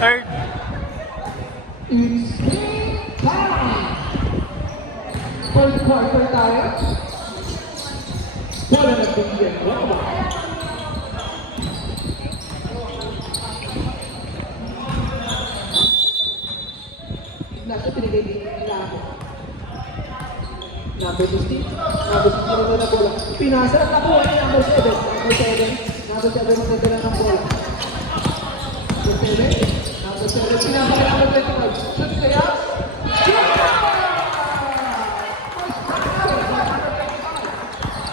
Third. is time. Third quarter tayo. Wala na bigyan. Wala. Ignacio, pinigay din nila ako. Number 15. Number 15 na bola. Pinasa at nakuha ni number 7. Number 7. Number 7 ang nadala ng bola. Number 7. Number 7. Pinapakita number 21. Shoot kaya?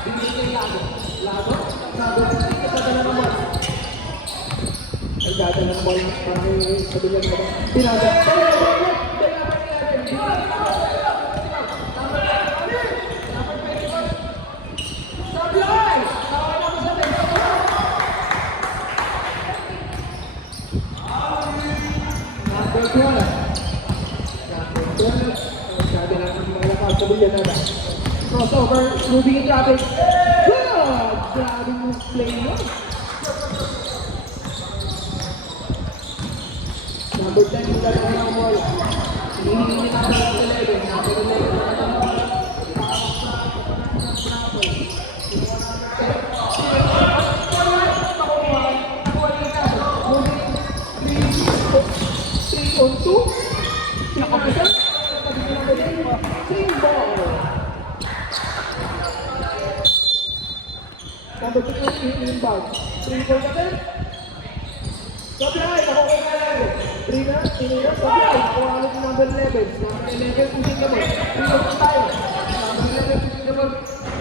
Binigay kay Lago. Lago. Number 15. Nadala ng bola. Ay dadala ng bola. Parang sabi niya naman. Pinasa. Crossover, moving in traffic. Good! Grabe yung play mo. Number 10, yung dalawa ng ball. Hinihingi ni number 11. Number 3 on 2. Pinakapisan. Same ball. Number 2 inbound. 3 ball natin. Supply, nakuha ka lang. 3 na, tinira, supply. Nakuha ulit yung number 11. Number 11, pushing naman. 3 ball tayo. Number 11, pushing naman.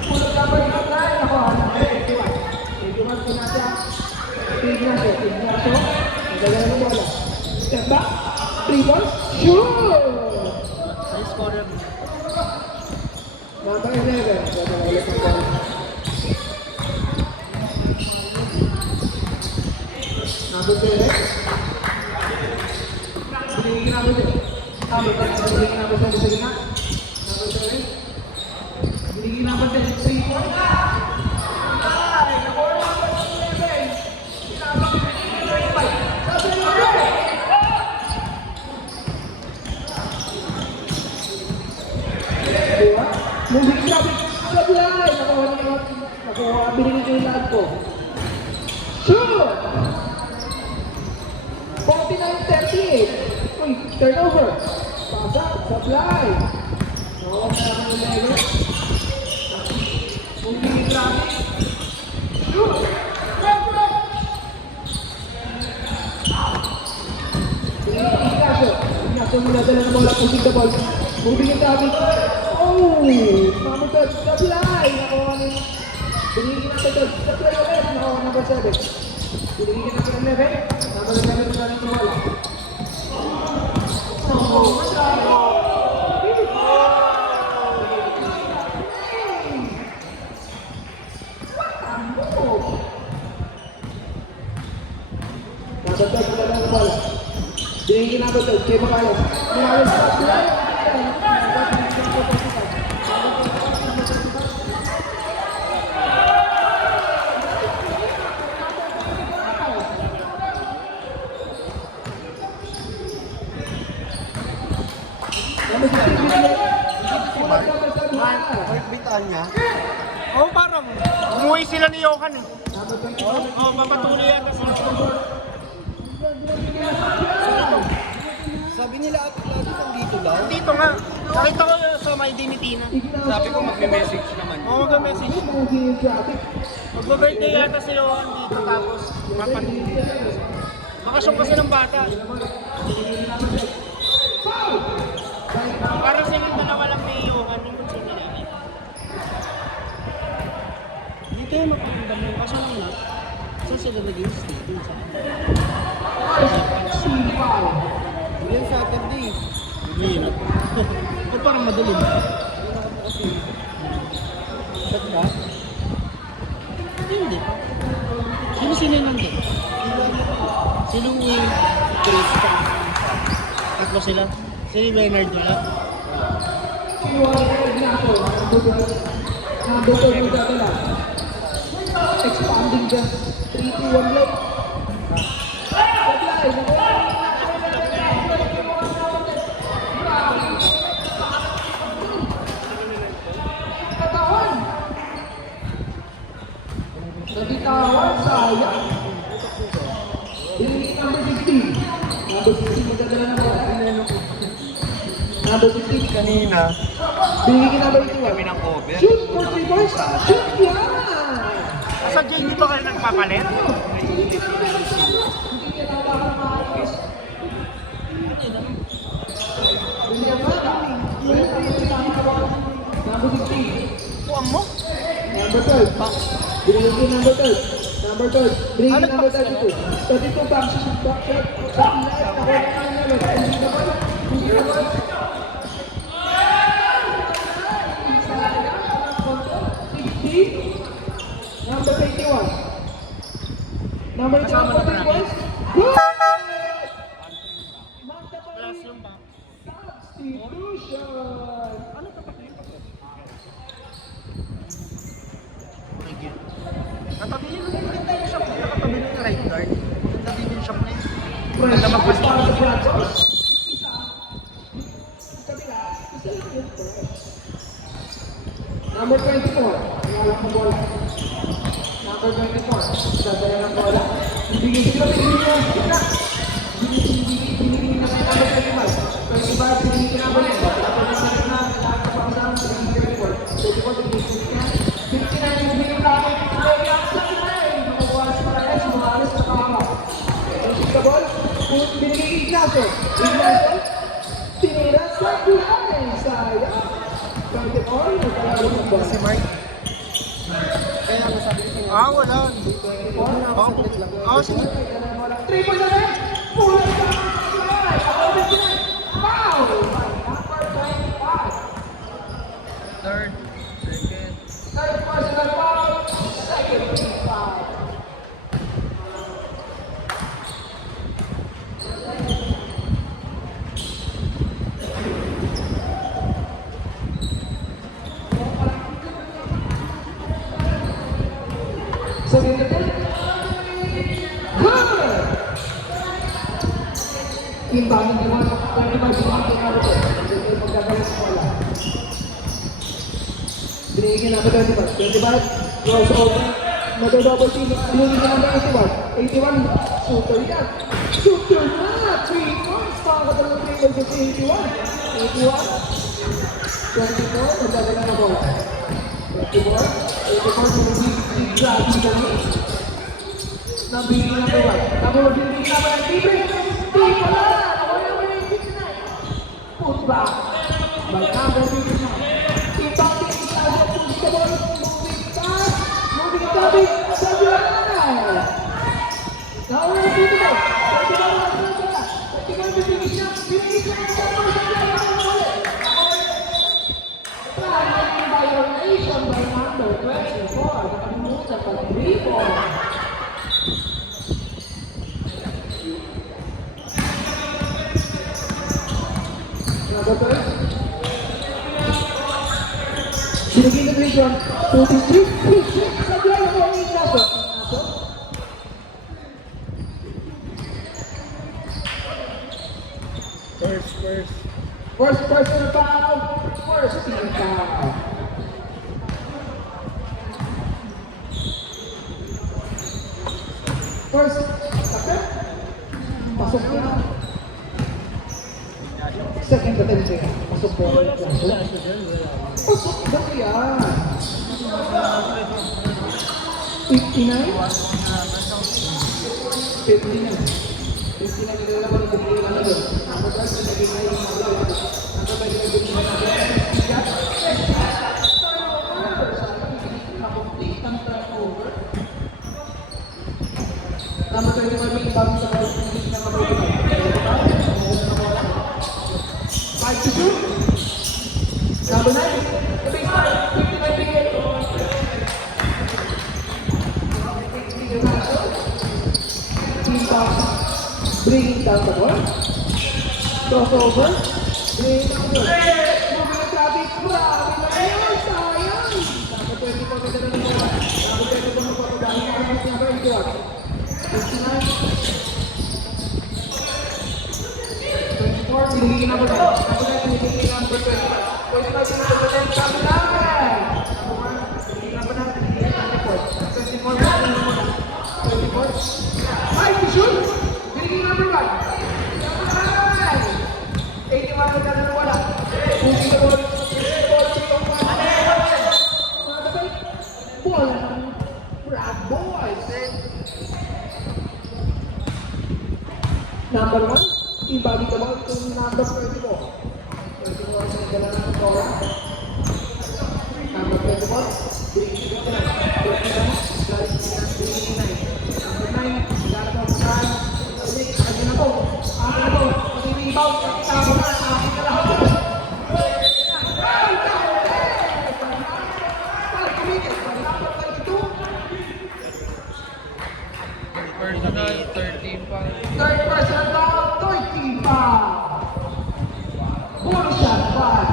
Pulang number 1 tayo. Nakuha, number 21. 21, pinasya. Ignacio. Nagdala ng bola. Step back. 3 balls. Shoot! Number 11. Nagdala ulit ng bola. Number 7. Binigyan number 7. Binigyan number 7 sa gina. Number 7. Binigyan number 10. 3 points. Ay! Nakuha number 11. Diba? Moving traffic. Supply! Nakuha. Binigyan ko yung lahat ko. Shoot! 49-38. Uy, turnover. Pasa, supply. No, meron yung level. Moving in traffic. Shoot! Ignacio muna dala ng bola. Pushing the ball. Moving in traffic. Oh! Number 12, supply. Nakuha ni... Binigyan natin 12. Supply ulit. Nakuha number 7. Binigyan natin ng 11. Number 11 na rin wala. Number 12 na lang ng bola. Binigyan number 12. Kay Macayos. Macayos na sila. Bitaan niya? Oo, parang umuwi sila ni Johan eh. Oo, papatuloy yan kasi. Sabi nila at lagi nandito daw. Dito nga. Nakita ko sa may Dinitina. Sabi ko magme-message naman. Oo, mag-message. Mag-birthday yata si Johan dito tapos mapatuloy. Bakasyon kasi ng bata. Parang sila dalawa lang ni Johan yung kung sino nila. Hindi kayo magpapandam yung kasama na. Saan sila naging stay? Dun sa Yan Saturday. Hirap. Ba't parang madilim? Sat ka? Hindi. Sino yung nandun? Si Louie, Chris, tatlo sila. Si Bernard nila. Expanding the 3-2-1 leg. Supply. Binitawan, sayang. Binigay number 16. Number 16, magdadala ng bola. Number 16. Kanina, Binigay number 21. kami ng cover. Shoot for 3 points. Shoot yan! Sa JD ba kayo nagpapalit? Number 16. Kuwang mo? Number 12. Binigay number 12. Number 12. Binigay number 32. 32 back shot. Back shot. Sa live. Nakuha na namin. Hindi na ba? Hindi na ba? 60. Number 21. Number 21 for 3 points. Good! Plus yung back. Substitution. Natabi nyo yung rin tayo shop. Nakatabi nyo yung right guard. Natabi nyo yung shop na yun. Fresh Maganda magpas. para sa Broncos. Isa. Kabila. Isa lang yun, fresh. Number 24. Nangalang ng bola. Number 24. Dadala ng bola. Ibigay sila. Binigay na. Binigay na kayo number 25. 25. Binigay na ba rin? Tapos na rin na. Nakakapakasama sa 24. 24. Binigay na. Binigay na yung binigay na. Binigay Ignacio. Ignacio. Tinira sa buhay. Sayang. 24. Nagkalaro ng bola. Si Mark. Kaya ako sabi ko sa'yo, Wala. Sige. 3 points na rin. Pulang sa slide. Foul. Number 25. third, second, Third personal foul. Second foul. So, ganito. Good! Timbangin naman. Pwede ba timbangin naman ito? Hindi kayo magkagaling sa bola. Binigyan namin 25. 25, crossover. Nado-double team. Binigyan namin 81. 81, shooter yan. Shooter na! 3 points. Pakakadala ng 3 points sa 81. 24, magdadala na bola. 84, big grab dito ni. Nabili number 1. Number 1, binigyan namin ng T-Break. T-Pala! Ako naman yung 69. Put back. By number 59. Impacting sa push the ball. Moving fast. Moving topic. Sa Bilanay. Nauna na dito daw. 31 binigyan siya. Binigyan siya ng number 7. Primary violation by number 24. Nakalimutan sa pag-rebound. Number 3. Binigyan ng region. 43. Sa duelo ko ang Ignacio. First personal foul. First team foul. First, okay? Pasok ko na. Second attempt niya. Pasok ko. Pasok ba yan? 59? 59. 59 nila naman ito. Number 1, naging na yung mga lawak. Number 5, naging na yung mga lawak. Number 21, may ibang sa mga number 5 to 2. Number 9, the baseline, 59 bigay. Team box, bringing down the ball. Crossover, bringing down the ball. Moving the traffic, grabe na yun, sayang. Number 24, may dala ng bola. Number 24, magpapagaling na ang number 81. 24, binigyan number 10. Number 9, binigyan number 20. 25, number 10, sabi namin. Number 1, binigyan number 9, binigyan number 4. 24, binigyan number 4. 81. 81 na dyan na wala. Pusin na ball. Bola ng Brad Boys. Number 1, ibalik ka ba itong number 24? 24 sa nagdala ng Tora. Number 24, 29. Number 9, gano'n sa saan. Ano na po? Ano na po? Pati rebound, tama na, akin na lahat. Personal, 13 pa. Third person foul, 13 foul. Full shot foul.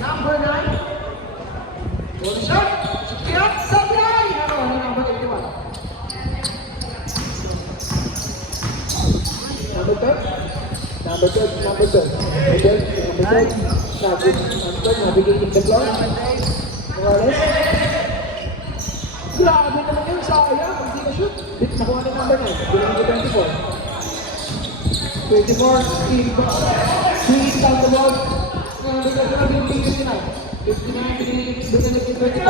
Number 9. Full shot. Shot supply. Ano, number 81. Number 10. Number 10. Number 10. Number 10. Navigating the floor. Morales. Grabe naman yun, sayang. Hindi na shoot. Nakuha ni number 9. Bilang ko 24. 24, team down the ball. Number 59. 59, binigay 24.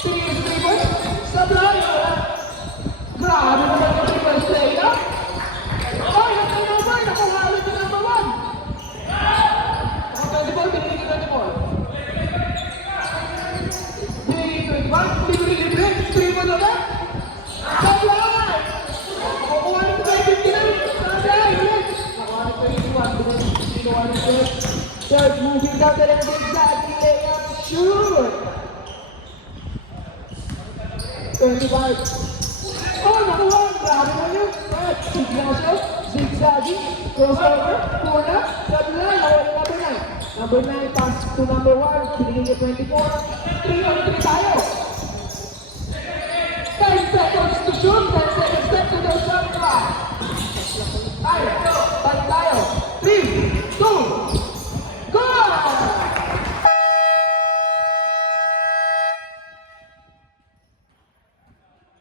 3 Sablay! Grabe naman yung triple play na. Oh, yung number, nakuha ulit yung number 1. Ako 24, binigay 24. Primo na ba? Sablay! Nakukuha ng 59. Sablay! Nakuha ng 21. Third, moving down the left side. Layup, shoot! 25. Oh, nakuha! Grabe mo yun! Signaso, zigzagging, crossover, corner, Sablay! Nakuha ng number 9. Number 9, pass to number 1. Pinigay niya 24. 3 on 3 tayo! 10 seconds to shoot, 10 seconds left to the shot